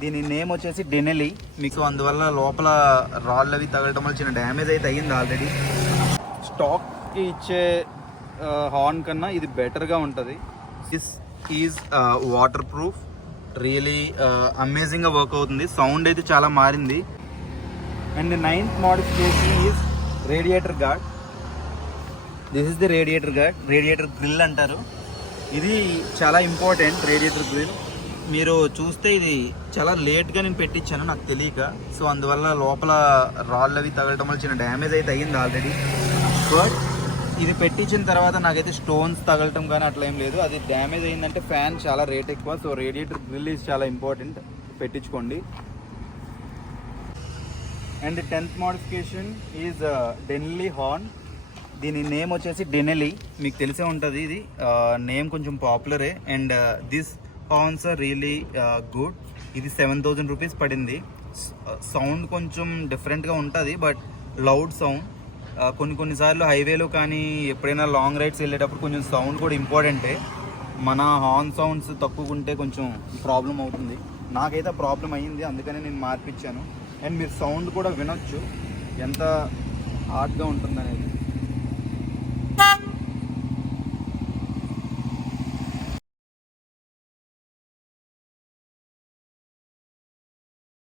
దీని నేమ్ వచ్చేసి డెనెలి. మీకు అందువల్ల లోపల రాళ్ళు అవి తగలటం వల్ల చిన్న డ్యామేజ్ అయితే అయ్యింది ఆల్రెడీ. స్టాక్కి ఇచ్చే హార్న్ కన్నా ఇది బెటర్గా ఉంటుంది. This is waterproof, really అమేజింగ్గా వర్క్ అవుతుంది. సౌండ్ అయితే చాలా మారింది. And 9th modification is radiator guard. This is the radiator guard, radiator grille అంటారు. ఇది చాలా ఇంపార్టెంట్. రేడియేటర్ గ్రిల్ మీరు చూస్తే ఇది చాలా లేట్గా నేను పెట్టించాను నాకు తెలియక. సో అందువల్ల లోపల రాళ్ళు అవి తగలటం వల్ల చిన్న డ్యామేజ్ అయితే అయ్యింది ఆల్రెడీ. బట్ ఇది పెట్టించిన తర్వాత నాకైతే స్టోన్స్ తగలటం కానీ అట్లా ఏం లేదు. అది డ్యామేజ్ అయిందంటే ఫ్యాన్ చాలా రేట్ ఎక్కువ. సో రేడియేటర్ గ్రిల్ ఈజ్ చాలా ఇంపార్టెంట్, పెట్టించుకోండి. And 10th modification is Denali horn. దీని నేమ్ వచ్చేసి డెనెలి, మీకు తెలిసే ఉంటుంది. ఇది నేమ్ కొంచెం పాపులరే. And this horns are really good. ఇది 7,000 రూపీస్ పడింది. సౌండ్ కొంచెం డిఫరెంట్గా ఉంటుంది, బట్ లౌడ్ సౌండ్. కొన్నిసార్లు హైవేలో కానీ ఎప్పుడైనా లాంగ్ రైడ్స్ వెళ్ళేటప్పుడు కొంచెం సౌండ్ కూడా ఇంపార్టెంటే. మన హార్న్ సౌండ్స్ తక్కువ ఉంటే కొంచెం ప్రాబ్లం అవుతుంది. నాకైతే ప్రాబ్లం అయ్యింది, అందుకనే నేను మార్పిచ్చాను. అండ్ మీరు సౌండ్ కూడా వినొచ్చు ఎంత హార్డ్గా ఉంటుందనేది.